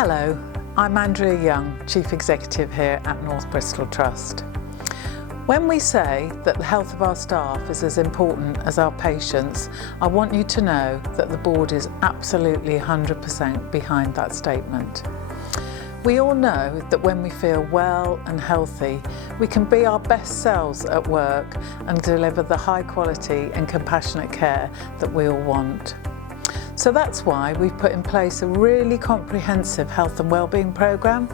Hello, I'm Andrea Young, Chief Executive here at North Bristol Trust. When we say that the health of our staff is as important as our patients, I want you to know that the board is absolutely 100% behind that statement. We all know that when we feel well and healthy, we can be our best selves at work and deliver the high quality and compassionate care that we all want. So that's why we've put in place a really comprehensive health and wellbeing programme,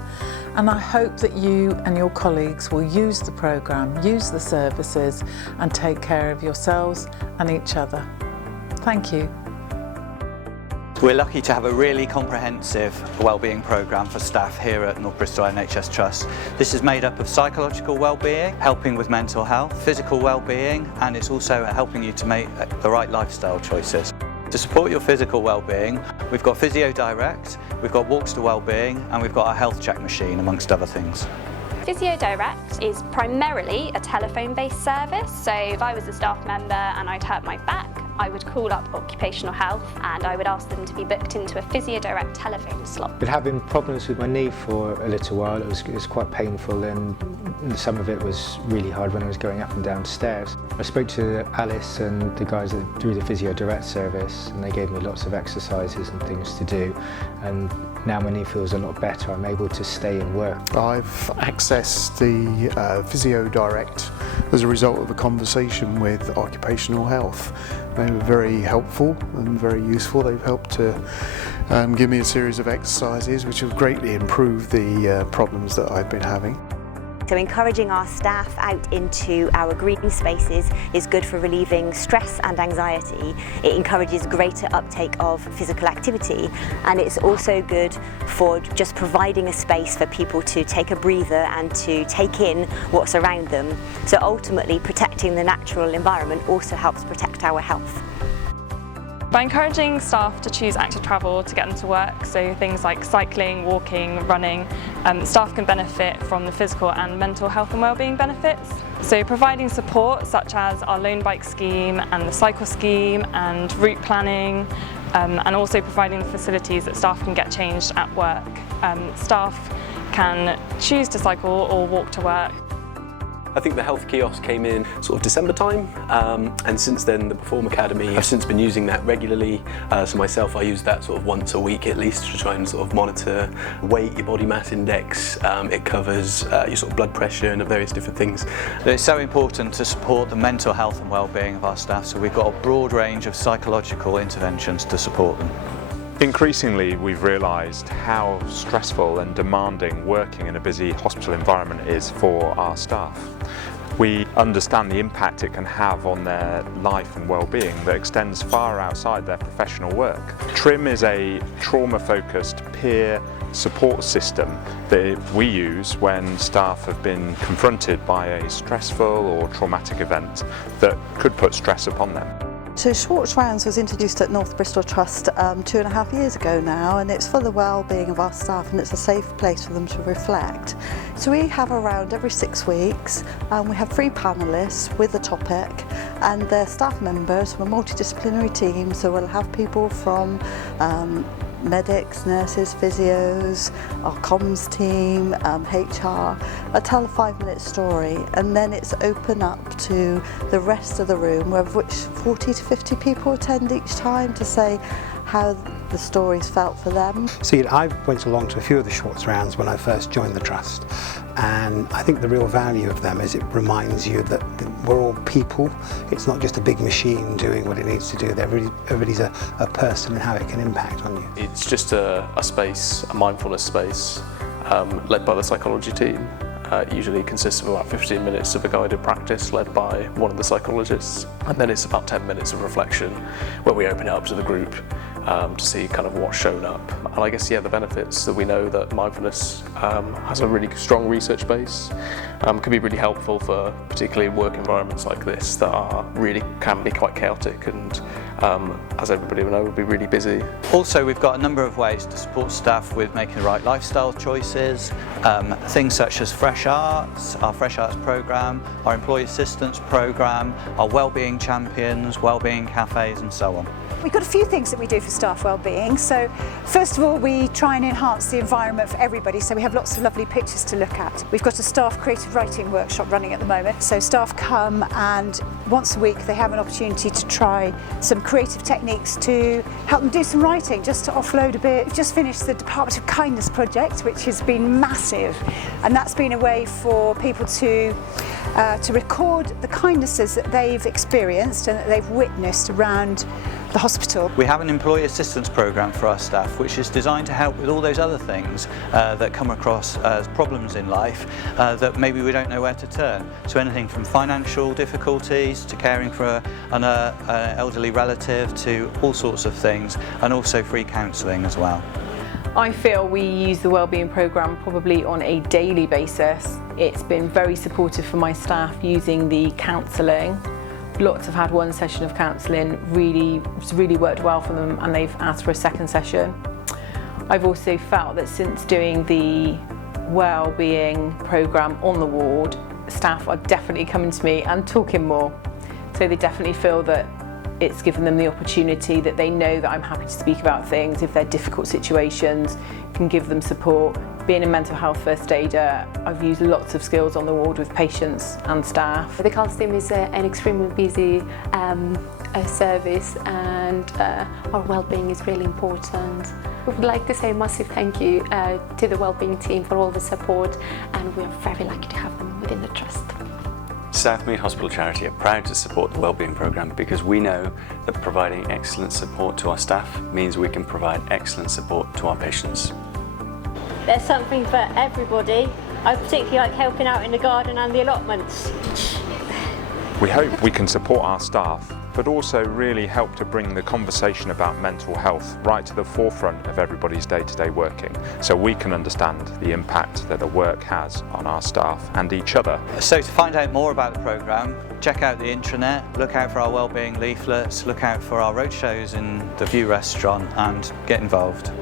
and I hope that you and your colleagues will use the programme, use the services and take care of yourselves and each other. Thank you. We're lucky to have a really comprehensive wellbeing programme for staff here at North Bristol NHS Trust. This is made up of psychological wellbeing, helping with mental health, physical wellbeing, and it's also helping you to make the right lifestyle choices. To support your physical well-being, we've got Physio Direct, we've got Walks to Wellbeing, and we've got our health check machine, amongst other things. Physio Direct is primarily a telephone-based service, so if I was a staff member and I'd hurt my back, I would call up occupational health and I would ask them to be booked into a Physio Direct telephone slot. I've been having problems with my knee for a little while. It was quite painful, and some of it was really hard when I was going up and down stairs. I spoke to Alice and the guys that do the Physio Direct service, and they gave me lots of exercises and things to do, and now my knee feels a lot better. I'm able to stay and work. I've accessed the Physio Direct as a result of a conversation with occupational health. They were very helpful and very useful. They've helped to give me a series of exercises which have greatly improved the problems that I've been having. So encouraging our staff out into our green spaces is good for relieving stress and anxiety. It encourages greater uptake of physical activity, and it's also good for just providing a space for people to take a breather and to take in what's around them. So ultimately protecting the natural environment also helps protect our health. By encouraging staff to choose active travel to get them to work, so things like cycling, walking, running, staff can benefit from the physical and mental health and wellbeing benefits. So providing support such as our loan bike scheme and the cycle scheme and route planning, and also providing the facilities that staff can get changed at work. Staff can choose to cycle or walk to work. I think the health kiosk came in sort of December time, and since then the Perform Academy, I've since been using that regularly. So myself, I use that sort of once a week at least to try and sort of monitor weight, your body mass index. It covers your sort of blood pressure and various different things. It's so important to support the mental health and well-being of our staff, so we've got a broad range of psychological interventions to support them. Increasingly, we've realised how stressful and demanding working in a busy hospital environment is for our staff. We understand the impact it can have on their life and well-being that extends far outside their professional work. TRIM is a trauma-focused peer support system that we use when staff have been confronted by a stressful or traumatic event that could put stress upon them. So Short Rounds was introduced at North Bristol Trust 2.5 years ago now, and it's for the well-being of our staff, and it's a safe place for them to reflect. So we have a round every 6 weeks, and we have 3 panellists with a topic, and they're staff members from a multidisciplinary team, so we'll have people from medics, nurses, physios, our comms team, HR. I tell a 5-minute story, and then it's open up to the rest of the room, of which 40 to 50 people attend each time, to say how the stories felt for them. See, I went along to a few of the short rounds when I first joined the Trust, and I think the real value of them is it reminds you that we're all people. It's not just a big machine doing what it needs to do. Everybody's a person and how it can impact on you. It's just a space, a mindfulness space, led by the psychology team. It usually consists of about 15 minutes of a guided practice led by one of the psychologists, and then it's about 10 minutes of reflection where we open it up to the group to see kind of what's shown up. And I guess, yeah, the benefits that we know that mindfulness has a really strong research base, can be really helpful for particularly work environments like this that are really can be quite chaotic and as everybody will know, will be really busy. Also, we've got a number of ways to support staff with making the right lifestyle choices, things such as Fresh Arts, our Fresh Arts programme, our Employee Assistance programme, our Wellbeing Champions, Wellbeing Cafes and so on. We've got a few things that we do for staff wellbeing. So first of all, we try and enhance the environment for everybody, so we have lots of lovely pictures to look at. We've got a staff creative writing workshop running at the moment, so staff come and once a week they have an opportunity to try some creative techniques to help them do some writing, just to offload a bit. We've just finished the Department of Kindness project, which has been massive, and that's been a way for people to record the kindnesses that they've experienced and that they've witnessed around the hospital. We have an employee assistance programme for our staff, which is designed to help with all those other things that come across as problems in life that maybe we don't know where to turn. So anything from financial difficulties to caring for an elderly relative to all sorts of things, and also free counselling as well. I feel we use the Wellbeing programme probably on a daily basis. It's been very supportive for my staff using the counselling. Lots have had one session of counselling, it's really worked well for them, and they've asked for a second session. I've also felt that since doing the Wellbeing programme on the ward, staff are definitely coming to me and talking more. So they definitely feel that it's given them the opportunity, that they know that I'm happy to speak about things if they're difficult situations, can give them support. Being a mental health first aider, I've used lots of skills on the ward with patients and staff. The CALS team is an extremely busy service, and our well-being is really important. We would like to say a massive thank you to the Wellbeing team for all the support, and we're very lucky to have them within the Trust. SOUTHMEAD Hospital Charity are proud to support the Wellbeing programme because we know that providing excellent support to our staff means we can provide excellent support to our patients. There's something for everybody. I particularly like helping out in the garden and the allotments. We hope we can support our staff, but also really help to bring the conversation about mental health right to the forefront of everybody's day-to-day working, so we can understand the impact that the work has on our staff and each other. So to find out more about the programme, check out the intranet, look out for our wellbeing leaflets, look out for our roadshows in the View restaurant, and get involved.